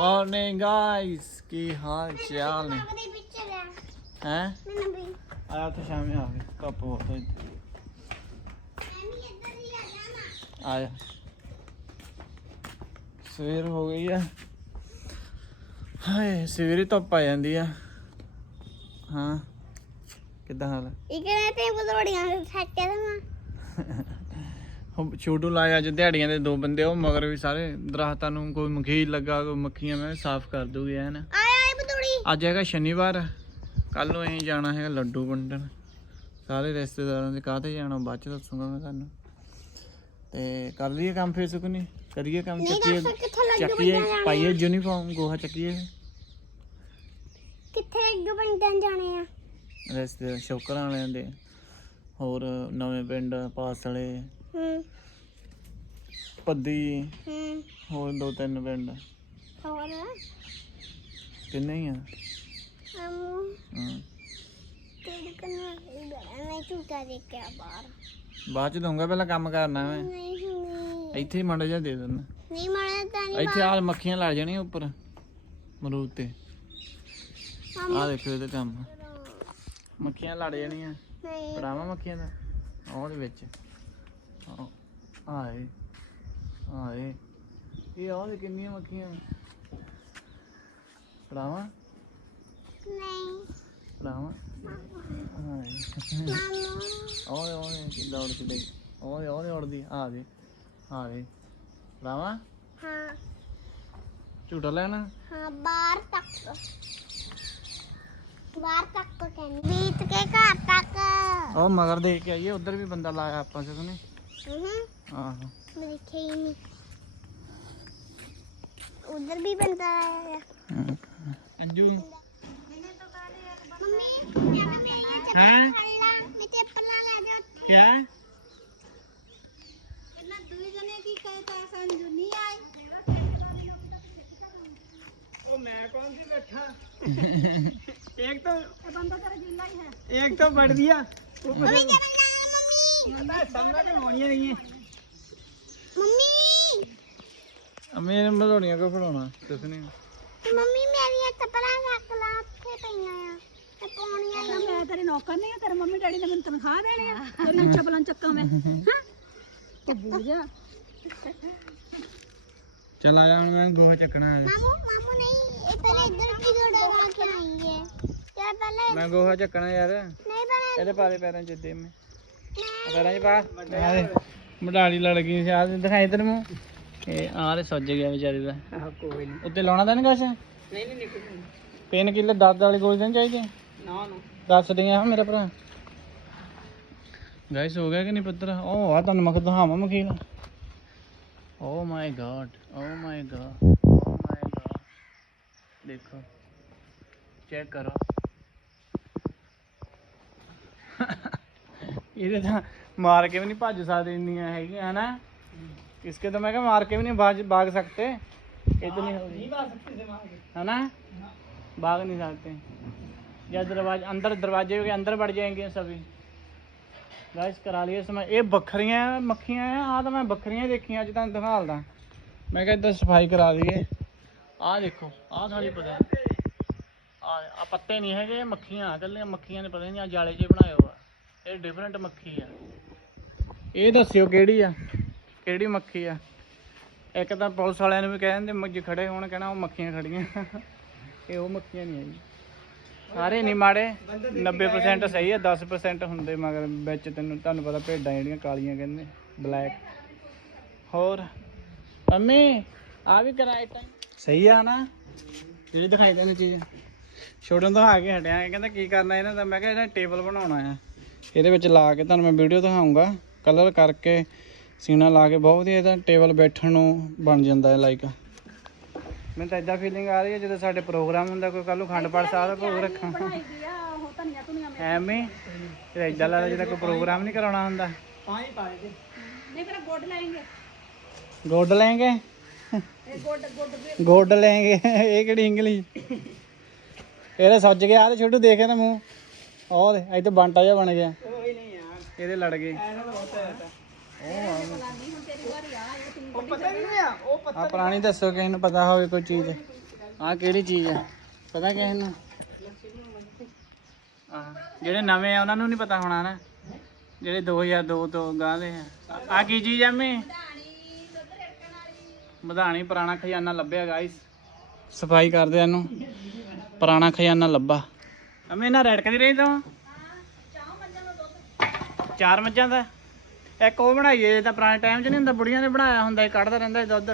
Morning guys ਕੀ ਹਾਲ ਚਾਲ ਨੇ? ਹੈ? ਆਇਆ ਤਾਂ ਸ਼ਾਮੇ ਆ ਗਏ ਕੱਪ ਹੋ। ਤਾਂ ਮੈਂ ਵੀ ਇੱਧਰ ਹੀ ਆ ਜਾਣਾ ਆਇਆ। ਸਵੇਰ ਹੋ ਗਈ ਆ। ਹਾਏ ਸਵੇਰੇ ਧੁੱਪ ਆ ਜਾਂਦੀ ਆ। ਹਾਂ। ਕਿੱਦਾਂ ਹਾਲ ਹੈ ਇੱਕ ਨੇ ਤੇ ਬਦੋੜੀਆਂ ਸੱਟੇ ਦਾ ਮਾਂ ਉਹ ਛੋਟੂ ਲਾਇਆ ਅੱਜ ਦਿਹਾੜੀਆਂ ਦੇ ਦੋ ਬੰਦੇ ਉਹ ਮਗਰ ਵੀ ਸਾਰੇ ਦਰਖਤਾਂ ਨੂੰ ਕੋਈ ਮਖੀਰ ਲੱਗਾ ਕੋਈ ਮੱਖੀਆਂ ਮੈਂ ਸਾਫ਼ ਕਰ ਦੂਗੀ ਐਨ। ਆਏ ਆਏ ਬਦੋੜੀ ਅੱਜ ਹੈਗਾ ਸ਼ਨੀਵਾਰ ਕੱਲ ਨੂੰ ਅਸੀਂ ਜਾਣਾ ਹੈਗਾ ਲੱਡੂ ਵੰਡਣ। ਸਾਰੇ ਰਿਸ਼ਤੇਦਾਰਾਂ ਦੇ ਕਾਹਤੇ ਜਾਣਾ ਬਾਅਦ ਚ ਦੱਸੂਗਾ ਮੈਂ ਤੁਹਾਨੂੰ। ਤੇ ਕਰ ਲਈਏ ਕੰਮ ਫੇਰ ਸੁਕਨੀ ਕਰੀਏ ਕੰਮ ਚੱਕੀਏ ਚੱਕੀਏ ਪਾਈਏ ਯੂਨੀਫਾਰਮ ਗੋਹਾ ਚੱਕੀਏ। ਕਿੱਥੇ ਲੱਡੂ ਵੰਡਣ ਜਾਣੇ ਆ? ਰਿਸ਼ਤੇ ਸ਼ੌਕਰਾਂ ਵਾਲਿਆਂ ਦੇ। ਹੋਰ ਨਵੇਂ ਪਿੰਡ ਪਾਸਲੇ। ਹੂੰ। ਪੱਦੀ ਹੂੰ। ਹੋਰ ਦੋ ਤਿੰਨ ਪਿੰਡ। ਹੋਰ? ਕਿੰਨੇ ਹੀ ਆ? ਅਮੂ ਹਾਂ। ਤੇਰੇ ਕੰਨਾਂ ਬੜਾ ਮੈਂ ਝੂਟਾ ਦੇਖਿਆ ਬਾਹਰ। ਬਾਅਦ ਚ ਦਊਂਗਾ ਪਹਿਲਾਂ ਕੰਮ ਕਰਨਾ ਮੈਂ ਨਹੀਂ ਨਹੀਂ। ਇੱਥੇ ਹੀ ਮੰਡਾ ਜਿਹਾ ਦੇ ਦਿੰਦਾ। ਨਹੀਂ ਮਾਣਾ ਤਾਂ ਨਹੀਂ ਇੱਥੇ ਆ ਮੱਖੀਆਂ ਲੱਗ ਜਾਣੀਆਂ ਉੱਪਰ। ਮਰੂਦ ਤੇ। ਆ ਦੇਖੋ ਇਹਦਾ ਕੰਮ। ਮੱਖੀਆਂ ਲੜ ਜਾਣੀਆਂ। ਨਹੀਂ। ਪੜਾਵਾਂ ਮੱਖੀਆਂ ਦਾ। ਉਹਦੇ ਵਿੱਚ। ਆਹ, ਆਏ ਆਏ। ਇਹ ਉਹਦੇ ਕਿੰਨੀਆਂ ਮੱਖੀਆਂ? ਪੜਾਵਾਂ ਨਹੀਂ। ਪੜਾਵਾਂ ਓਏ ਓਏ ਕਿੱਦਾਂ ਉੜ ਕਿੱਦਾਂ ਓਏ ਓਏ ਉੜਦੀ। ਆ ਦੇ ਆ ਦੇ। ਪੜਾਵਾਂ ਹਾਂ। ਝੂਟਾ ਲੈਣਾ? ਹਾਂ ਬਾਹਰ ਤੱਕ। ਬਾਹਰ ਤੱਕ ਕਹਿੰਦੀ। ਬੀਤ ਕੇ ਘਰ ਤੱਕ। ਉਹ ਮਗਰ ਦੇਖ ਕੇ ਆਈਏ ਉਧਰ ਵੀ ਬੰਦਾ ਲਾਇਆ ਆਪਾਂ ਸਿਰ हम्म आहो मैं देखे ही नहीं उधर भी बंदा आया अंजू मम्मी हैं मैं चप्पल ला ले क्या इतना दो जने की कहता है अंजू नहीं आई ओ मैं कौन सी बैठा एक तो बंदा कर जिला ही है एक तो बढ़ दिया वो ਮੰਮੀ। ਅਮੀ ਨੇ ਮਧੋਣੀਆਂ ਫੜਾਉਣਾ? ਕੁਛ ਨਹੀਂ ਮੰਮੀ ਮੇਰੀਆਂ ਚੱਪਲਾਂ ਰੱਖ ਲਾ ਉੱਥੇ ਪਈਆਂ ਆ। ਤੇ ਪਾਉਣੀਆਂ ਈ ਮੈਂ ਤੇਰੇ ਨੌਕਰ ਨਹੀਂ ਆ ਤੇਰੇ ਮੰਮੀ ਡੈਡੀ ਨੇ ਮੈਨੂੰ ਤਨਖਾਹ ਦੇਣੀ ਆ। ਤੇਰੀਆਂ ਚੱਪਲਾਂ ਚੱਕਾਂ ਮੈਂ। ਹਾਂ। ਤੂੰ ਬੂਝ ਜਾ। ਚਲ ਆਇਆ ਹੁਣ ਮੈਂ ਗੋਹਾ ਚੱਕਣਾ ਹੈ ਮਾਮੂ ਮਾਮੂ ਨਹੀਂ ਇਹ ਪਹਿਲੇ ਇੱਧਰ ਕੀ ਗੋੜਾ ਲਾ ਕੇ ਆਈ ਤੇ ਪਹਿਲੇ ਮੈਂ ਗੋਹਾ ਚੱਕਣਾ ਯਾਰ। ਨਹੀਂ ਪਹਿਲੇ ਇਹਦੇ ਪਾਰੇ ਪੈਰਾਂ ਚ ਦੇ ਮੈਂ। ਮਡਾਲੀ ਲੜ ਗਈ ਸੀ। ਆ ਦਿਖਾਈ ਤੈਨੂੰ ਮੂੰਹ ਇਹ ਆਹ ਤੇ ਸੁੱਜ ਗਿਆ ਵਿਚਾਰੇ ਦਾ। ਉੱਤੇ ਲਾਉਣਾ ਤਾਂ ਨਹੀਂ ਕੁਛ? ਨਹੀਂ ਨਹੀਂ ਨਹੀਂ ਪੇਨ ਕਿੱਲੇ ਦਰਦ ਵਾਲੀ ਗੋਲੀ ਨਹੀਂ ਚਾਹੀਦੀ? ਨਾ ਨਾ। ਦੱਸ ਦਿਆਂ ਹਾਂ ਮੇਰਾ ਭਰਾ। ਗਾਇਸ ਹੋ ਗਿਆ ਕਿ ਨਹੀਂ ਪੱਤਰ? ਉਹ ਆ ਤੁਹਾਨੂੰ ਮੈਂ ਦਿਖਾਵਾਂ ਮਖੀਲ। Oh my God oh my God ਦੇਖੋ। ਚੈੱਕ ਕਰੋ। ਇਹਦੇ ਤਾਂ ਮਾਰ ਕੇ ਵੀ ਨਹੀਂ ਭੱਜ ਸਕਦੇ ਇੰਨੀਆਂ ਹੈਗੀਆਂ ਹਨਾ ਇਸਕੇ ਤਾਂ ਮੈਂ ਕਿਹਾ ਮਾਰ ਕੇ ਵੀ नहीं भाग भाग सकते इतनी होगी है ना भाग नहीं सकते या दरवाजे अंदर दरवाजे के अंदर बढ़ जाएंगे सभी ਗਾਇਸ ਕਰਾ ਲਈਏ ਸਮਾਂ ਇਹ ਬੱਕਰੀਆਂ ਮੱਖੀਆਂ ਆ ਆ ਤਾਂ ਮੈਂ ਬੱਕਰੀਆਂ ਹੀ ਦੇਖੀਆਂ ਅੱਜ ਤੁਹਾਨੂੰ ਦਿਖਾਲਦਾ ਮੈਂ ਕਿਹਾ ਇੱਧਰ ਸਫਾਈ ਕਰਾ ਦਈਏ ਆਹ ਦੇਖੋ ਆਹ ਸਾਡੀ ਪਤਾ ਆ ਆ ਪੱਤੇ ਨਹੀਂ ਹੈਗੇ ਮੱਖੀਆਂ ਆ ਇਕੱਲੀਆਂ ਮੱਖੀਆਂ ਨੇ ਪਤਾ ਨਹੀਂ ਆ ਜਾਲੇ 'ਚ ਬਣਾਏ ਹੋਆ ਇਹ ਡਿਫਰੈਂਟ ਮੱਖੀ ਆ। ਇਹ ਦੱਸਿਓ ਕਿਹੜੀ ਆ? ਕਿਹੜੀ ਮੱਖੀ ਆ? ਇੱਕ ਤਾਂ ਪੁਲਿਸ ਵਾਲਿਆਂ ਨੂੰ ਵੀ ਕਹਿ ਦਿੰਦੇ, ਮੱਝ ਖੜੇ ਹੋਣ, ਕਹਿਣਾ ਉਹ ਮੱਖੀਆਂ ਖੜੀਆਂ। ਇਹ ਉਹ ਮੱਖੀਆਂ ਨਹੀਂ ਆਈ ਸਾਰੇ ਨਹੀਂ ਮਾੜੇ। 90% ਸਹੀ ਹੈ 10% ਹੁੰਦੇ, ਮਗਰ ਵਿੱਚ ਤੈਨੂੰ, ਤੁਹਾਨੂੰ ਪਤਾ ਭੇਡਾਂ ਜਿਹੜੀਆਂ ਕਾਲੀਆਂ ਕਹਿੰਦੇ ਬਲੈਕ ਹੋਰ? ਮੰਮੀ ਆ ਵੀ ਕਰਾਏ ਤਾਂ ਸਹੀ ਆ ਨਾ? ਜਿਹੜੀ ਦਿਖਾਈ ਤੈਨੂੰ ਚੀਜ਼। ਛੋਟਨ ਤੋਂ ਆ ਕੇ ਹਟਿਆ, ਇਹ ਕਹਿੰਦਾ ਕੀ ਕਰਨਾ ਇਹਨਾਂ ਦਾ, ਮੈਂ ਕਿਹਾ ਇਹਦਾ ਟੇਬਲ ਬਣਾਉਣਾ ਆ। ਇਹਦੇ ਵਿੱਚ ਲਾ ਕੇ ਤੁਹਾਨੂੰ ਮੈਂ ਵੀਡੀਓ ਦਿਖਾਉਂਗਾ ਕਲਰ ਕਰਕੇ ਸੀਨਾ ਲਾ ਕੇ ਬਹੁਤ ਵਧੀਆ ਇਹਦਾ ਟੇਬਲ ਬੈਠਣ ਨੂੰ ਬਣ ਜਾਂਦਾ ਹੈ ਲਾਈਕ ਮੈਨੂੰ ਤਾਂ ਇਦਾਂ ਫੀਲਿੰਗ ਆ ਰਹੀ ਹੈ ਜਦੋਂ ਸਾਡੇ ਪ੍ਰੋਗਰਾਮ ਹੁੰਦਾ ਕੋਈ ਕੱਲ ਨੂੰ ਖੰਡ ਪਾਠ ਸਾਹਿਬ ਦਾ ਭੋਗ ਰੱਖਾਂ। ਐਵੇਂ ਇਹ ਇਦਾਂ ਲੱਗਦਾ ਜਿੱਦਾਂ ਕੋਈ ਪ੍ਰੋਗਰਾਮ ਨਹੀਂ ਕਰਾਉਣਾ ਹੁੰਦਾ। ਪਾਣੀ ਪਾਏ ਦੇ ਨਹੀਂ ਫਿਰ ਗੋਡ ਲਾਏਂਗੇ ਗੋਡ ਇਹ ਕਿਹੜੀ ਇੰਗਲਿਸ਼ ਇਹਦੇ ਸੱਜ ਗਿਆ ਤੇ ਛੋਟੂ ਦੇਖਿਆ ਨਾ ਮੂੰਹ। ਉਹ ਦੇ ਇੱਥੇ ਬੰਟਾ ਜਿਹਾ ਬਣ ਗਿਆ। ਨਹੀਂ ਯਾਰ। ਇਹਦੇ ਲੜ ਗਏ। ਐਨਾ ਤਾਂ ਬਹੁਤ ਹੈ ਉਹ ਨਹੀਂ ਹੁਣ ਤੇਰੀ ਵਾਰੀ ਆ ਉਹ ਪਤਾ ਆ ਆ। ਪੁਰਾਣੀ ਦੱਸੋ ਕਿਸੇ ਨੂੰ ਪਤਾ ਹੋਵੇ ਕੋਈ ਚੀਜ਼। ਆਹ ਕਿਹੜੀ ਚੀਜ਼ ਹੈ ਪਤਾ ਕਿਸ ਨੂੰ? ਆਹ ਜਿਹੜੇ ਨਵੇਂ ਆ ਉਹਨਾਂ ਨੂੰ ਨਹੀਂ ਪਤਾ ਹੋਣਾ ਨਾ। ਜਿਹੜੇ 2002 ਤੋਂ ਗਾਂ ਦੇ ਆ। ਆ ਕੀ ਚੀਜ਼ ਐ ਮੈਂ ਮਧਾਣੀ ਪੁਰਾਣਾ ਖਜ਼ਾਨਾ ਲੱਭਿਆ ਗਾਇਸ ਸਫ਼ਾਈ ਕਰਦੇ ਆ ਇਹਨੂੰ। ਪੁਰਾਣਾ ਖਜ਼ਾਨਾ ਲੱਭਾ। ਅਮੇ ਇਹਨਾਂ ਰੜਕਦੀ ਰਹੀ ਤਾਂ ਚਾਰ ਮੱਝਾਂ ਦਾ। ਇੱਕ ਉਹ ਬਣਾਈਏ ਇਹ ਤਾਂ ਪੁਰਾਣੇ ਟਾਈਮ 'ਚ ਨਹੀਂ ਹੁੰਦਾ ਬੁੜੀਆਂ ਨੇ ਬਣਾਇਆ ਹੁੰਦਾ ਇਹ ਕੱਢਦਾ ਰਹਿੰਦਾ ਸੀ ਦੁੱਧ।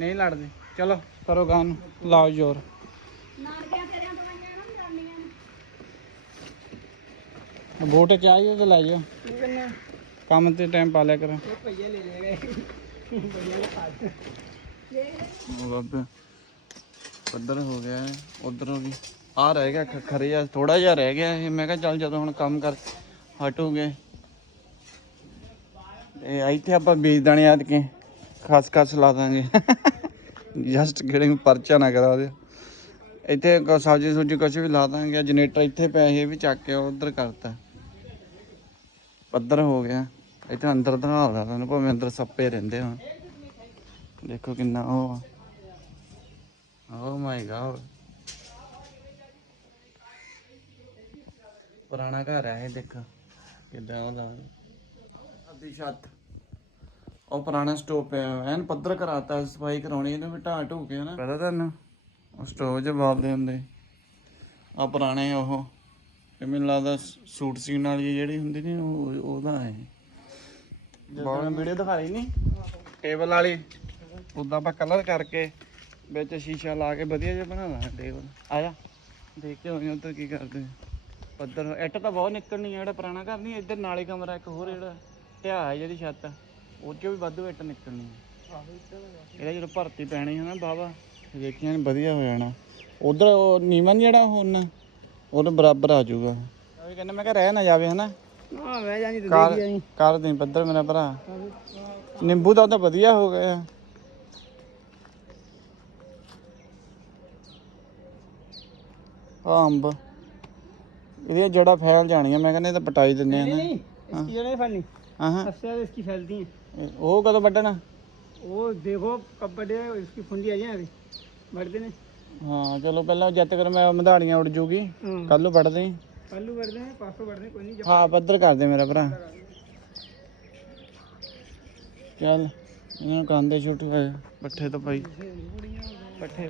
ਨਹੀਂ ਲੜਦੇ। ਚਲੋ ਕਰੋ ਗਾਂ ਨੂੰ। ਲਾਓ ਜ਼ੋਰ। ਵੋਟ ਚਾਹੀਏ ਤਾਂ ਲੈ ਜਾਓ। ਕੰਮ ਤੇ ਟਾਈਮ ਪਾ ਲਿਆ ਕਰੋ। ਉਹ ਬਾਬੇ, ਪੱਧਰ ਹੋ ਗਿਆ ਹੈ, ਉਧਰੋਂ ਵੀ। ਆ ਰਹਿ ਗਿਆ ਖਰੇ ਜਿਹਾ ਥੋੜਾ ਜਿਹਾ ਰਹਿ ਗਿਆ ਇਹ। ਮੈਂ ਕਿਹਾ ਚੱਲ ਜਦੋਂ ਹੁਣ ਕੰਮ ਕਰ, ਹਟੂਗੇ। ਤੇ ਇੱਥੇ ਆਪਾਂ ਬੀਜ ਦਾਣੇ ਆਦ ਕੇ ਖਸ ਖਸ ਲਾ ਦਾਂਗੇ। ਜਸਟ ਕਿਹੜੇ ਪਰਚਾ ਨਾ ਕਰਾ ਦੇ ਇੱਥੇ ਕ- ਸਬਜ਼ੀ ਸੁਬਜ਼ੀ ਕੁਛ ਵੀ ਲਾ ਦਾਂਗੇ। ਜਨਰੇਟਰ ਇੱਥੇ ਪਿਆ, ਇਹ ਵੀ ਚੱਕ ਕੇ ਉਧਰ ਕਰਤਾ। ਪੱਧਰ ਹੋ ਗਿਆ। ਇੱਥੇ ਅੰਦਰ ਦਿਖਾ ਲਿਆ ਤੁਹਾਨੂੰ ਭਾਵੇਂ ਅੰਦਰ ਸੱਪੇ ਰਹਿੰਦੇ ਹੋਣ। ਦੇਖੋ ਕਿੰਨਾ ਉਹ ਓ ਮਾਈ ਗॉड ਪੁਰਾਣਾ ਘਰ ਹੈ ਇਹ ਦੇਖ। ਕਿੱਦਾਂ ਉਹਦਾ। ਅੱਧੀ ਛੱਤ। ਉਹ ਪੁਰਾਣਾ ਸਟੋਵ ਪਿਆ ਐਨ ਪੱਧਰ ਕਰਾਤਾ ਸਫ਼ਾਈ ਕਰਾਉਣੀ ਇਹਨੂੰ ਵੀ ਢਾਹ ਢੂ ਕੇ ਨਾ ਪਤਾ ਤੁਹਾਨੂੰ? ਉਹ ਸਟੋਵ 'ਚ ਬਾਲਦੇ ਹੁੰਦੇ। ਆ ਪੁਰਾਣੇ ਉਹ। ਇਹ ਮੈਨੂੰ ਲੱਗਦਾ ਸੂਟ ਸੀਨ ਵਾਲੀ ਜਿਹੜੀ ਹੁੰਦੀ ਨੇ ਉਹ ਉਹਦਾ ਹੈ ਬਹੁਤ ਵੀਡੀਓ ਦਿਖਾ ਰਹੀ ਨਹੀਂ ਟੇਬਲ ਵਾਲੀ। ਉਦਾਂ ਆਪਾਂ ਕਲਰ ਕਰਕੇ ਵਿੱਚ ਸ਼ੀਸ਼ਾ ਲਾ ਕੇ ਵਧੀਆ ਜਿਹਾ ਬਣਾ ਲਾਂਗੇ ਟੇਬਲ ਆ ਜਾ ਦੇਖ ਕੇ ਹੋਣੀ ਉੱਧਰ ਕੀ ਕਰਦੇ। ਪੱਧਰ ਇੱਟ ਤਾਂ ਬਹੁਤ ਨਿਕਲਣੀ ਆ ਜਿਹੜਾ ਪੁਰਾਣਾ ਘਰ ਨਹੀਂ ਇੱਧਰ ਨਾਲੇ ਕਮਰਾ ਇੱਕ ਹੋਰ ਜਿਹੜਾ ਢਿਆ ਹੈ ਜਿਹੜੀ ਛੱਤ ਉਹ 'ਚੋਂ ਵੀ ਵਾਧੂ ਇੱਟ ਨਿਕਲਣੀ ਆ ਇਹਦਾ ਜਦੋਂ ਭਰਤੀ ਪੈਣੀ ਹੈ ਨਾ ਬਾਬਾ ਦੇਖੀਆਂ ਨੇ ਵਧੀਆ ਹੋ ਜਾਣਾ। ਉਧਰ ਉਹ ਨੀਮਨ ਜਿਹੜਾ ਹੁਣ ਉਹਦੇ ਬਰਾਬਰ ਆ ਜਾਊਗਾ। ਉਹ ਕਹਿੰਦਾ ਮੈਂ ਕਿਹਾ ਰਹਿ ਨਾ ਜਾਵੇ ਹਨਾ? ਹਾਂ ਮੈਂ ਜਾਣੀ ਤੇ ਕਰ ਕਰ ਦੇ ਪੱਧਰ ਮੇਰਾ ਭਰਾ। ਨਿੰਬੂ ਦਾ ਤਾਂ ਵਧੀਆ ਹੋ ਗਿਆ। ਆ ਅੰਬ ਇਹਦੀਆਂ ਜੜਾ ਫੈਲ ਜਾਣੀਆਂ ਮੈਂ ਕਹਿੰਦਾ ਇਹ ਤਾਂ ਪਟਾਈ ਦਿੰਦੇ ਆ ਨਾ इसकी जड़ नहीं फैलनी ਹਾਂ ਹਾਂ सबसे ज्यादा इसकी फैलती हैं ਇਹ- ਉਹ ਕਦੋਂ ਵੱਢਣਾ वो देखो कब बढ़े इसकी फुंडी आ जाए अभी बढ़ते ने ਹਾਂ ਚਲੋ ਪਹਿਲਾਂ ਜਦ ਤੱਕ ਮੈਂ ਮਧਾੜੀਆਂ ਉੱਡ ਜੂਗੀ ਕੱਲ ਨੂੰ ਵੱਢਦੇ ਆਂ। आलू बढ़ते हैं पासों बढ़ते हैं कोई नहीं ਹਾਂ ਪੱਧਰ ਕਰ ਦੇ ਮੇਰਾ ਭਰਾ ਚੱਲ ਇਹਨਾਂ ਨੂੰ ਕਾਂਦੇ ਛੁੱਟ ਹੋਏ ਪੱਠੇ ਤੋਂ ਭਾਈ ਪੱਠੇ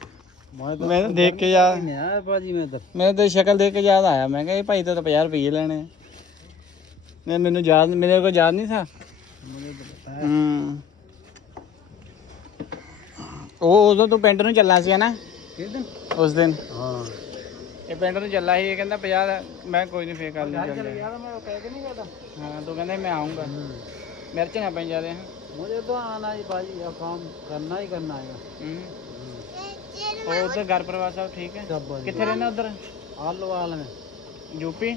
ਮੈਂ ਤਾਂ ਦੇਖ ਕੇ ਯਾਰ ਯਾਰ ਭਾਜੀ ਮੈਂ ਤਾਂ। ਮੈਨੂੰ ਤੇ ਸ਼ਕਲ ਦੇਖ ਕੇ ਯਾਦ ਆਇਆ। ਮੈਂ ਕਿਹਾ ਇਹ ਭਾਈ ਤਾਂ 50 ਰੁਪਏ ਲੈਣੇ ਆ। ਮੈਨੂੰ ਯਾਦ ਮੇਰੇ ਕੋਲ ਯਾਦ ਨਹੀਂ ਥਾ। ਉਹ ਉਦੋਂ ਤੂੰ ਪਿੰਡ ਨੂੰ ਚੱਲਾ ਸੀ ਹਨਾ? ਉਸ ਦਿਨ। ਇਹ ਪਿੰਡ ਨੂੰ ਚੱਲਾ ਸੀ ਇਹ ਕਹਿੰਦਾ 50 ਮੈਂ ਕੋਈ ਨਹੀਂ ਫੇਰ ਕਰ ਲਈ ਮੈਂ ਕਹਿ ਕੇ ਕਹਿੰਦਾ ਮੈਂ ਆਉਂਗਾ ਮਿਰਚ ਨਾ ਪੈਂ ਜਾਦੇ ਮੈਨੂੰ ਤਾਂ ਆਣਾ ਹੀ ਭਾਜੀ ਆ ਕੰਮ ਕਰਨਾ ਹੀ ਕਰਨਾ ਹੈ। और उधर घर परिवार सब ठीक है? सब बढ़िया। उधर? आलोवाल में। यूपी?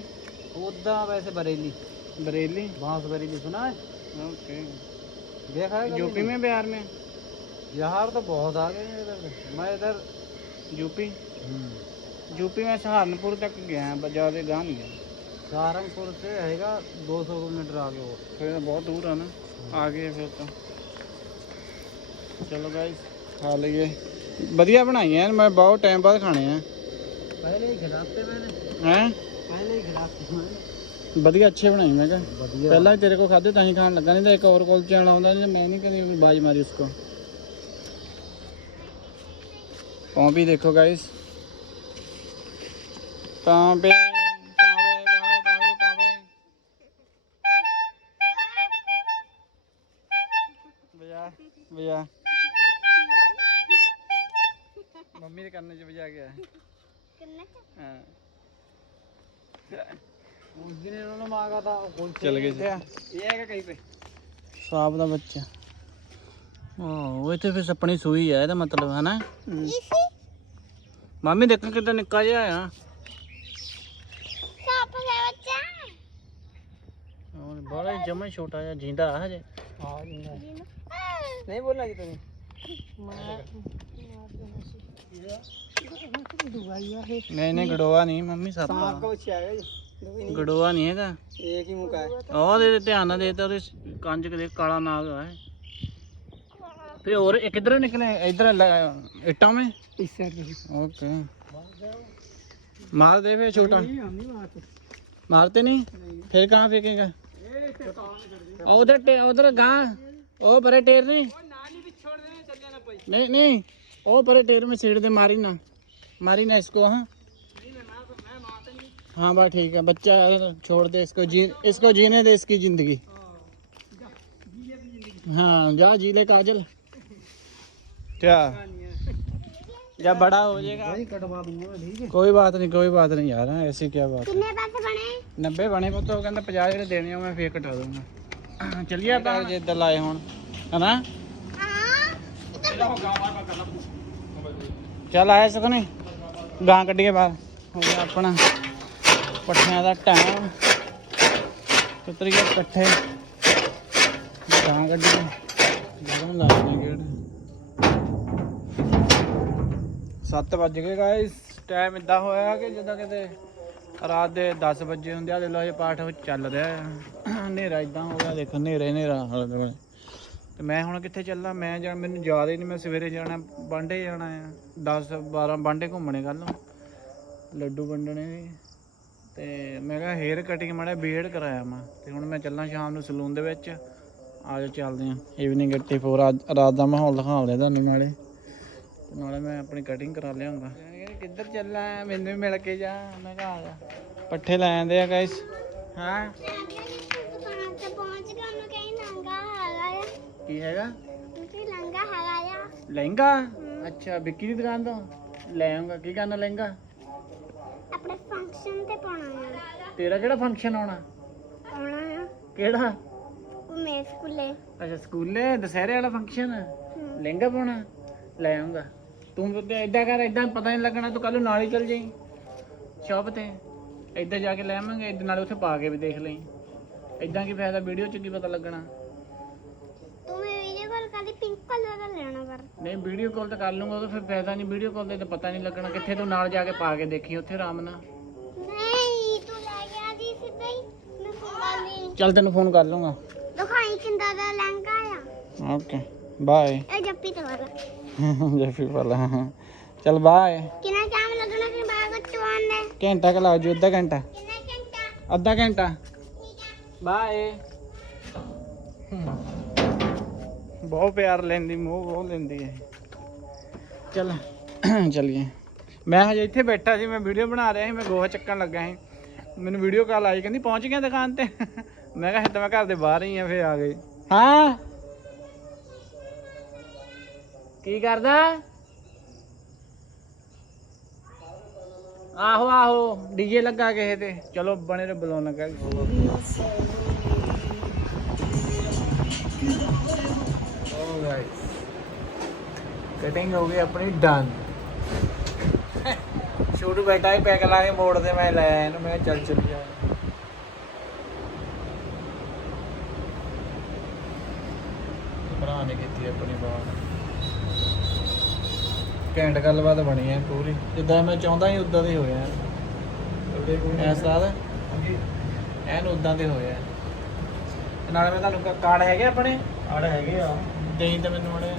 उदा वैसे बरेली। बरेली? बाँस बरेली सुना है? यूपी में बिहार में? बिहार तो बहुत आ गए इधर मैं इधर यूपी? हम्म। यूपी में सहारनपुर तक गया ज़्यादा गया सहारनपुर से हैगा 200 किलोमीटर आगे वो। फिर तो बहुत दूर है ना। हम्म। आगे है फिर तो। चलो भाई खा लिए। ਵਧੀਆ ਬਣਾਈਆਂ ਮੈਂ ਬਹੁਤ ਟਾਈਮ ਬਾਅਦ ਖਾਣੇ ਆ ਪਹਿਲੇ ਹੀ ਖਿਲਾਫਤੇ ਮੈਨੇ ਹੈ? ਪਹਿਲੇ ਹੀ ਖਿਲਾਫਤੇ ਮੈਨੇ ਵਧੀਆ ਅੱਛੇ ਬਣਾਈ ਮੈਂ ਕਿਹਾ। ਪਹਿਲਾਂ ਤੇਰੇ ਕੋਲ ਖਾਦੇ ਤਾਂ ਹੀ ਖਾਣ ਲੱਗਾ ਨਹੀਂ ਤਾਂ ਇੱਕ ਹੋਰ ਕੋਲ ਚੈਨ ਆਉਂਦਾ ਨਹੀਂ ਮੈਂ ਨਹੀਂ ਕਦੇ ਬਾਜ ਮਾਰੀ ਉਸਕੋ। ਪੌਂ ਵੀ ਦੇਖੋ ਗਾਇਸ ਤਾਂ ਪੇ मांगा था वो कौन से- चल गए थे ये है क्या कहीं पे ਸਾਪ ਦਾ ਬੱਚਾ ਉਹ ਇੱਥੇ ਫਿਰ ਸੱਪਣੀ ਸੂਈ ਆ ਇਹਦਾ ਮਤਲਬ ਹੈ ਨਾ ਇਸੀ ਮਾਮੀ ਦੇਖਣ ਕਿੱਦਾਂ ਨਿੱਕਾ ਜਿਹਾ ਆ ਸੱਪ ਦਾ ਬੱਚਾ ਉਹ ਬੜਾ ਹੀ ਜਮਾ ਛੋਟਾ ਜਿਹਾ ਜਿੰਦਾ ਆ ਹਜੇ ਨਹੀਂ ਬੋਲਣਾ ਜੀ ਤੁਸੀਂ ਨਹੀਂ ਨਹੀਂ ਗੜੋਆ ਨਹੀਂ ਮੰਮੀ ਸੱਪ ਆ ਗੜੋਆ ਨਹੀਂ ਹੈਗਾ एक ही मुका है ਉਹ ਦੇ ਧਿਆਨ ਨਾਲ ਦੇ ਤਾਂ ਉਹਦੇ ਕੰਜ ਕਦੇ ਕਾਲਾ ਨਾਗ ਆ ਫਿਰ ਹੋਰ ਇਹ ਕਿੱਧਰ ਨਿਕਲੇ ਇਧਰ ਇੱਟਾਂ में इस साइड में ओके मार दे फिर छोटा मारते नहीं फिर कहाँ फेंकेगा और उधर टे- उधर गां ओ परे टेर नहीं नहीं नहीं ओ परे टेर में सीढ़ दे मारी ना मारी ना इसको हाँ हाँ बस ठीक है बच्चा छोड़ दे इसको जी इसको जीने दे इसकी जिंदगी हाँ जा जी ले काजल क्या जब बड़ा हो जाएगा कटवा दूंगा ठीक है ਕੋਈ ਬਾਤ ਨਹੀਂ ਕੋਈ ਬਾਤ ਨਹੀਂ ਯਾਰ ਐਸੀ ਕੀ ਬਾਤ ਕਿੰਨੇ ਪੈਸੇ ਬਣੇ 90 ਬਣੇ ਕੋ ਤਾਂ ਕਹਿੰਦਾ 50 ਜਿਹੜੇ ਦੇਣੇ ਆ ਮੈਂ ਫੇਰ ਕਟਾ ਦੂੰਗਾ ਚੱਲੀਏ ਆਪਾਂ ਜੇ ਇੱਦਾਂ ਲਾਏ ਹੁਣ ਹਨਾ ਹਾਂ ਚੱਲ ਆਇਆ ਸਕੋ ਨਹੀਂ ਗਾਂ ਕੱਢੀਏ ਬਾਹਰ ਹੋ ਗਿਆ ਆਪਣਾ ਪੱਠਿਆਂ ਦਾ ਟਾਈਮ ਕੁਤਰੀਏ ਇਕੱਠੇ। ਗਾਂ ਕੱਢੀਏ। ਗਗਨ ਲਾਉਣੇ ਗੇੜ 7 ਵੱਜ ਗਏ ਗਾਇਸ ਟਾਈਮ ਇਦਾਂ ਹੋਇਆ ਕਿ ਜਿੱਦਾਂ ਕਿਤੇ ਰਾਤ ਦੇ 10 ਵਜੇ ਹੁੰਦੇ ਆ। ਦੇ ਲੋ ਇਹ ਪਾਠ ਚੱਲ ਰਿਹਾ ਆ ਹਨੇਰਾ ਇਦਾਂ ਹੋ ਗਿਆ। ਦੇਖੋ, ਹਨੇਰਾ ਹੀ ਹਨੇਰਾ। ਹਾਲੇ ਤੱਕ ਤੇ ਮੈਂ ਹੁਣ ਕਿੱਥੇ ਚੱਲਾਂ? ਮੈਂ ਜਾਣ, ਮੈਨੂੰ ਯਾਦ ਹੀ ਨਹੀਂ। ਮੈਂ ਸਵੇਰੇ ਜਾਣਾ ਬਾਂਡੇ ਜਾਣਾ ਆ। 10 12 ਬਾਂਡੇ ਘੁੰਮਣੇ ਕੱਲ ਨੂੰ। ਲੱਡੂ ਵੰਡਣੇ ਵੀ। ਤੇ ਮੈਂ ਕਿਹਾ ਹੇਅਰ ਕਟਿੰਗ ਮਾੜਾ ਬੀਅਰਡ ਕਰਾਇਆ ਮੈਂ ਤੇ ਹੁਣ ਮੈਂ ਚੱਲਾਂ ਸ਼ਾਮ ਨੂੰ ਸਲੂਨ ਦੇ ਵਿੱਚ ਆਜੋ ਚੱਲਦੇ ਆ ਈਵਨਿੰਗ 84 ਰਾਤ ਦਾ ਮਾਹੌਲ ਦਿਖਾਉਂਦੇ ਤੁਹਾਨੂੰ ਨਾਲੇ। ਤੇ ਨਾਲੇ ਮੈਂ ਆਪਣੀ ਕਟਿੰਗ ਕਰਾ ਲਿਆਉਂਗਾ। ਕਿੱਧਰ ਚੱਲਾਂ? ਮੈਨੂੰ ਵੀ ਮਿਲ ਕੇ ਜਾ ਮੈਂ ਕਿਹਾ ਆ ਜਾ। ਪੱਠੇ ਲੈ ਆਂਦੇ ਆ ਗਾਇਸ ਹਾਂ? ਕੀ ਹੈਗਾ? ਤੁਸੀਂ ਲੰਗਾ ਹੈਗਾ ਆ ਲਹਿੰਗਾ? ਅੱਛਾ ਵਿੱਕੀ ਦੀ ਦੁਕਾਨ ਤੋਂ? ਲੈ ਆਉਂਗਾ ਕੀ ਕਰਨਾ ਲਹਿੰਗਾ? ਆਪਣੇ ਫੰਕਸ਼ਨ ਤੇ ਪਾਉਣਾ ਆ ਤੇਰਾ ਕਿਹੜਾ ਫੰਕਸ਼ਨ ਆਉਣਾ? ਪਾਉਣਾ ਆ। ਕਿਹੜਾ? ਉਹ ਮੇਰੇ ਸਕੂਲੇ। ਅੱਛਾ ਸਕੂਲੇ? ਦੁਸਹਿਰੇ ਵਾਲਾ ਫੰਕਸ਼ਨ ਲਹਿੰਗਾ ਪਾਉਣਾ? ਲੈ ਆਉਂਗਾ ਤੂੰ ਤੇ ਏਦਾਂ ਕਰ ਏਦਾਂ ਪਤਾ ਨਹੀਂ ਲੱਗਣਾ ਤੂੰ ਕੱਲ ਨੂੰ ਨਾਲ ਹੀ ਚੱਲ ਜਾਈਂ। ਸ਼ਾਪ ਤੇ। ਏਦਾਂ ਜਾ ਕੇ ਲੈ ਆਵਾਂਗੇ ਏਦਾਂ ਨਾਲੇ ਉੱਥੇ ਪਾ ਕੇ ਵੀ ਦੇਖ ਲਈ। ਏਦਾਂ ਕੀ ਫਾਇਦਾ ਵੀਡੀਓ 'ਚ ਕੀ ਪਤਾ ਲੱਗਣਾ ਤੂੰ ਮੈਂ ਵੀਡੀਓ ਕਾਲ ਕਰਦੀ ਪਿੰਕ ਕਲਰ ਦਾ ਲੈਣਾ ਪਰ ਨਹੀਂ ਵੀਡੀਓ ਕਾਲ ਤਾਂ ਕਰ ਲੂੰਗਾ ਉਹ ਤਾਂ ਫਿਰ ਫਾਇਦਾ ਨਹੀਂ ਵੀਡੀਓ ਕਾਲ ਤੇ ਤਾਂ ਪਤਾ ਨਹੀਂ ਲੱਗਣਾ ਕਿੱਥੇ ਤੂੰ ਨਾਲ ਜਾ ਕੇ ਪਾ ਕੇ ਦੇਖੀ ਉੱਥੇ ਆਰਾਮ ਨਾਲ। ਨਹੀਂ ਤੂੰ ਲੈ ਗਿਆ ਜੀ ਸਿੱਧਾ ਹੀ ਮੈਂ ਫੋਨ ਨਹੀਂ। ਚੱਲ ਤੈਨੂੰ ਫੋਨ ਕਰ ਲੂੰਗਾ ਦਿਖਾਈ ਕਿੰਦਾ ਦਾ ਲਹਿੰਗਾ ਆ। ਓਕੇ ਬਾਏ ਇਹ ਜੱਪੀ ਤੋਂ ਵਾਲਾ। ਜੈਫੀ ਵਾਲਾ ਚੱਲ ਬਾਏ ਕਿੰਨਾ ਟਾਈਮ ਲੱਗਣਾ ਕਿ ਬਾਗ ਚਵਾਨ ਦੇ? ਘੰਟਾ ਕ ਲੱਗ ਜੂ ਅੱਧਾ ਘੰਟਾ। ਕਿੰਨਾ ਘੰਟਾ? ਅੱਧਾ ਘੰਟਾ। ਬਾਏ ਬਹੁਤ ਪਿਆਰ ਲੈਂਦੀ ਮੋਹ ਬਹੁਤ ਲੈਂਦੀ ਹੈ ਚੱਲ। ਚੱਲੀਏ। ਮੈਂ ਹਜੇ ਇੱਥੇ ਬੈਠਾ ਸੀ ਮੈਂ ਵੀਡੀਓ ਬਣਾ ਰਿਹਾ ਸੀ ਮੈਂ ਗੋਹਾ ਚੱਕਣ ਲੱਗਾ ਸੀ। ਮੈਨੂੰ ਵੀਡੀਓ ਕਾਲ ਆਈ ਕਹਿੰਦੀ ਪਹੁੰਚ ਗਿਆ ਦੁਕਾਨ ਤੇ? ਮੈਂ ਕਿਹਾ ਹੱਦ ਮੈਂ ਘਰ ਦੇ ਬਾਹਰ ਹੀ ਆ ਫੇਰ ਆ ਗਏ। ਹਾਂ। ਕੀ ਕਰਦਾ? ਆਹੋ ਆਹੋ ਡੀਜੇ ਲੱਗਾ ਕਿਸੇ ਤੇ। ਚਲੋ ਬਣੇ ਰੇ ਬੁਲਾਉਣ ਲੱਗਾ। ਗਾਇਸ ਕਟਿੰਗ ਹੋ ਗਈ ਆਪਣੀ ਡਨ ਛੋਟੂ ਬੈਠਾ ਹੀ ਪੈਕ ਲਾ ਕੇ ਮੋੜ ਤੇ ਮੈਂ ਲੈ ਇਹਨੂੰ ਮੈਂ ਚੱਲ ਚੱਲ ਜਾ। ਨੇ ਕੀਤੀ ਆਪਣੀ ਬਾਤ। ਘੈਂਟ ਗੱਲਬਾਤ ਬਣੀ ਹੈ ਪੂਰੀ। ਜਿੱਦਾਂ ਮੈਂ ਚਾਹੁੰਦਾ ਸੀ ਉਦਾਂ ਦੇ ਹੋਇਆ ਐਸਾ ਦਾ? ਐਨ ਉਦਾਂ ਦੇ ਹੋਇਆ ਨਾਲੇ ਮੈਂ ਤੁਹਾਨੂੰ ਕਾਰਡ ਹੈਗੇ ਆਪਣੇ? ਕਾਰਡ ਹੈਗੇ ਆ। ਦੇਈ ਤਾਂ ਮੈਨੂੰ ਮੜੇ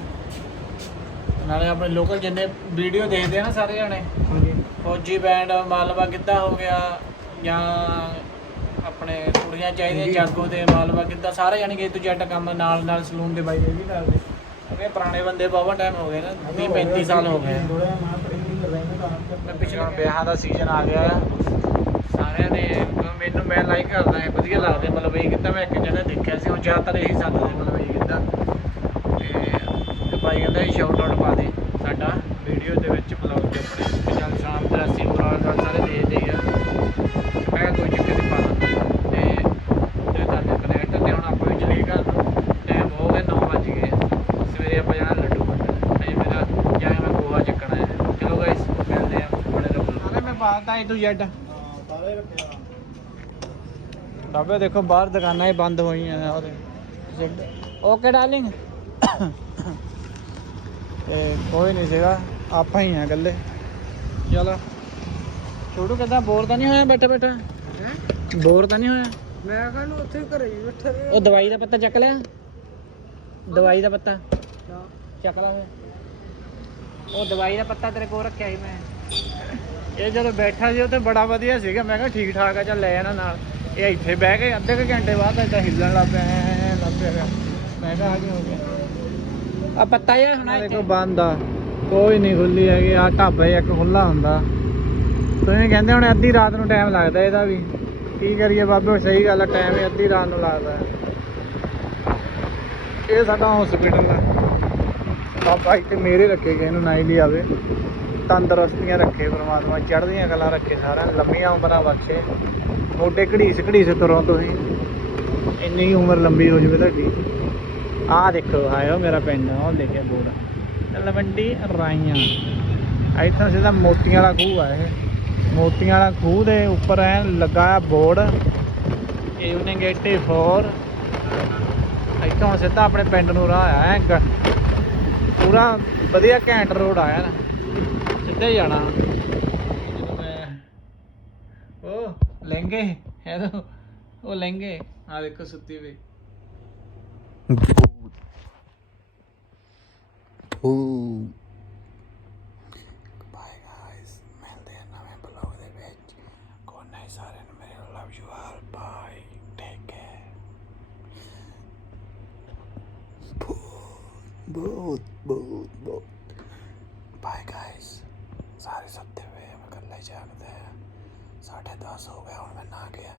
ਨਾਲੇ ਆਪਣੇ ਲੋਕਲ ਜਿੰਨੇ ਵੀਡੀਓ ਦੇਖਦੇ ਆ ਨਾ ਸਾਰੇ ਜਾਣੇ। ਹਾਂਜੀ। ਫੌਜੀ ਬੈਂਡ ਮਾਲਵਾ ਕਿੱਦਾਂ ਹੋ ਗਿਆ ਜਾਂ ਆਪਣੇ ਕੁੜੀਆਂ ਚਾਹੀਦੀਆਂ ਜਾਗੋ ਦੇ ਮਾਲਵਾ ਕਿੱਦਾਂ ਸਾਰੇ ਜਾਣੇ ਕਿ ਤੂੰ ਜੱਟ ਕੰਮ ਨਾਲ ਨਾਲ ਸਲੂਨ ਦੇ ਬਾਈ ਇਹ ਵੀ ਕਰਦੇ। ਕਿਉਂਕਿ ਪੁਰਾਣੇ ਬੰਦੇ ਬਹੁਤ ਟਾਈਮ ਹੋ ਗਏ ਨਾ 30 35 ਸਾਲ ਹੋ ਗਏ। ਮੈਂ ਪਿਛਲਾ ਵਿਆਹ ਦਾ ਸੀਜ਼ਨ ਆ ਗਿਆ। ਸਾਰਿਆਂ ਨੇ ਮੈਨੂੰ ਮੈਂ ਲਾਈਕ ਕਰਦਾ ਹੈ ਵਧੀਆ ਲੱਗਦਾ। ਮਤਲਬ ਇਹ ਕਿਤਾ ਮੈਂ ਇੱਕ ਜਗ੍ਹਾ ਦੇਖਿਆ ਸੀ ਉਹ ਜ਼ਿਆਦਾਤਰ ਇਹੀ ਸਾਥ ਦੇ ਮਤਲਬ ਇਹ ਕਿਤਾ ਤੇ ਭਾਈ ਕਹਿੰਦਾ ਸ਼ਾਰਟ ਆਊਟ ਪਾ ਦੇ ਸਾਡਾ ਵੀਡੀਓ ਦੇ ਵਿੱਚ ਬਲੌਗ ਦੇ ਆਪਣੇ ਪੰਜਾਬ ਸ਼ਾਮ 83 ਬੁਲਾਣ ਦਾ ਸਾਰੇ ਦੇਖਦੇ ਆ ਮੈਂ ਕੋਈ ਚੱਕਰ ਨਹੀਂ ਪਾ ਦਿੰਦਾ ਤੇ ਤੇ ਕਰਦੇ ਕਨੈਕਟ ਤੇ ਹੁਣ ਆਪਾਂ ਵੀ ਚਲੇ ਘਰ ਟਾਈਮ ਹੋ ਗਿਆ 9 ਵਜ ਗਏ। ਸਵੇਰੇ ਆਪਾਂ ਜਾਣਾ ਲੱਡੂ ਵੰਡਣ। ਅਜੇ ਮੇਰਾ ਜਾਇਆ ਮੈਂ ਗੋਆ ਚੱਕਣਾ ਹੈ ਚਲੋ ਗਾਇਸ ਮਿਲਦੇ ਆ ਬੜੇ ਰੱਬ ਨੂੰ ਮੈਂ ਬਾਲਦਾ ਏ ਟੂ ਜ਼ੈਡ ਬਾਬੇ ਦੇਖੋ ਬਾਹਰ ਦੁਕਾਨਾਂ ਹੀ ਬੰਦ ਹੋਈਆਂ ਨੇ ਉਹਦੇ। ਓਕੇ ਡਾਰਲਿੰਗ ਤੇ ਕੋਈ ਨਹੀਂ ਸੀਗਾ ਆਪਾਂ ਹੀ ਆ ਇਕੱਲੇ। ਚਲੋ। ਛੋਟੂ ਕਿਦਾਂ ਬੋਰ ਤਾਂ ਨਹੀਂ ਹੋਇਆ ਬੈਠੇ ਬੈਠੇ? ਬੋਰ ਤਾਂ ਨਹੀਂ ਹੋਇਆ? ਮੈਂ ਕਹਿੰਦਾ ਉੱਥੇ ਘਰੇ ਹੀ ਬੈਠੇ ਰਹੇ ਉਹ ਦਵਾਈ ਦਾ ਪੱਤਾ ਚੱਕ ਲਿਆ? ਦਵਾਈ ਦਾ ਪੱਤਾ? ਚੱਕ ਲਾ ਫਿਰ। ਉਹ ਦਵਾਈ ਦਾ ਪੱਤਾ ਤੇਰੇ ਕੋਲ ਰੱਖਿਆ ਸੀ ਮੈਂ। ਇਹ ਜਦੋਂ ਬੈਠਾ ਸੀ ਉਹ ਤੇ ਬੜਾ ਵਧੀਆ ਸੀਗਾ। ਮੈਂ ਕਿਹਾ ਠੀਕ ਠਾਕ ਆ ਚੱਲ ਲੈ ਜਾਣਾ ਨਾਲ। ਇਹ ਇੱਥੇ ਬਹਿ ਕੇ ਅੱਧੇ ਘੰਟੇ ਬਾਅਦ ਏਦਾਂ ਹਿੱਲਣ ਲੱਗ ਪਿਆ ਲੱਗ ਪਿਆ। ਮੈਂ ਕਿਹਾ ਆ ਕੀ ਹੋ ਗਿਆ? ਆ ਪੱਤਾ ਇਹ ਹੁਣ ਦੇਖੋ ਬੰਦ ਆ ਕੋਈ ਨਹੀਂ ਖੁੱਲੀ ਹੈਗੀ ਆ ਢਾਬਾ ਇੱਕ ਖੁੱਲਾ ਹੁੰਦਾ। ਤੁਸੀਂ ਕਹਿੰਦੇ ਹੁਣ ਅੱਧੀ ਰਾਤ ਨੂੰ ਟਾਈਮ ਲੱਗਦਾ ਇਹਦਾ ਵੀ। ਕੀ ਕਰੀਏ ਬਾਬੇ ਸਹੀ ਗੱਲ ਆ ਟਾਈਮ ਹੀ ਅੱਧੀ ਰਾਤ ਨੂੰ ਲੱਗਦਾ। ਹੈ ਇਹ ਸਾਡਾ ਹਸਪੀਟਲ ਹੈ ਬਾਬਾ ਇੱਥੇ ਮੇਰੇ ਰੱਖੇ ਗਏ ਇਹਨੂੰ ਨਾਈ ਲਈ ਆਵੇ। ਤੰਦਰੁਸਤੀਆਂ ਰੱਖੇ ਪ੍ਰਮਾਤਮਾ ਚੜ੍ਹਦੀਆਂ ਕਲਾ ਰੱਖੇ ਸਾਰਿਆਂ ਨੂੰ ਲੰਮੀਆਂ ਉਮਰਾਂ ਬਖਸ਼ੇ। ਮੋਢੇ ਘੜੀਸ ਘੜੀਸ ਤੁਰੋ ਤੁਸੀਂ। ਇੰਨੀ ਹੀ ਉਮਰ ਲੰਬੀ ਹੋ ਜਾਵੇ ਤੁਹਾਡੀ। ਆਹ ਦੇਖੋ, ਆਇਓ ਮੇਰਾ ਪਿੰਡ ਉਹ ਲਿਖਿਆ ਬੋਰਡ। ਤਲਵੰਡੀ ਰਾਈਆਂ। ਇੱਥੋਂ ਸਿੱਧਾ ਮੋਤੀਆਂ ਵਾਲਾ ਖੂਹ ਆ ਇਹ। ਮੋਤੀਆਂ ਵਾਲਾ ਖੂਹ ਦੇ ਉੱਪਰ ਐ ਲੱਗਾ ਬੋਰਡ। ਈਵਨਿੰਗ 84 ਇੱਥੋਂ ਸਿੱਧਾ ਆਪਣੇ ਪਿੰਡ ਨੂੰ ਰਾਹ ਆਇਆ ਐ। ਪੂਰਾ ਵਧੀਆ ਘੈਂਟ ਰੋਡ ਆਇਆ ਨਾ ਸਿੱਧਾ ਹੀ ਜਾਣਾ। ਜਦੋਂ ਉਹ ਲਹਿੰਗੇ ਹੈ ਉਹ ਲਹਿੰਗੇ। ਆ ਦੇਖੋ ਸੁੱਤੀ ਵੀ ਬਾਏ ਗਾਇਸ ਮਿਲਦੇ ਆ ਨਵੇਂ ਬਲੌਗ ਦੇ ਵਿੱਚ ਗੁੱਡ ਨਾਈਟ ਸਾਰਿਆਂ ਨੂੰ ਮੇਰੇ love you all bye take care ਬਹੁਤ ਬਹੁਤ ਬਹੁਤ ਬਾਏ ਗਾਇਸ ਸਾਰੇ ਸੁੱਤੇ ਹੋਏ ਆ, ਮੈਂ ਇਕੱਲਾ ਹੀ ਜਾਗਦਾ ਆ ਸਾਢੇ ਦਸ ਹੋ ਗਿਆ ਹੁਣ ਮੈਂ ਨਾ ਗਿਆ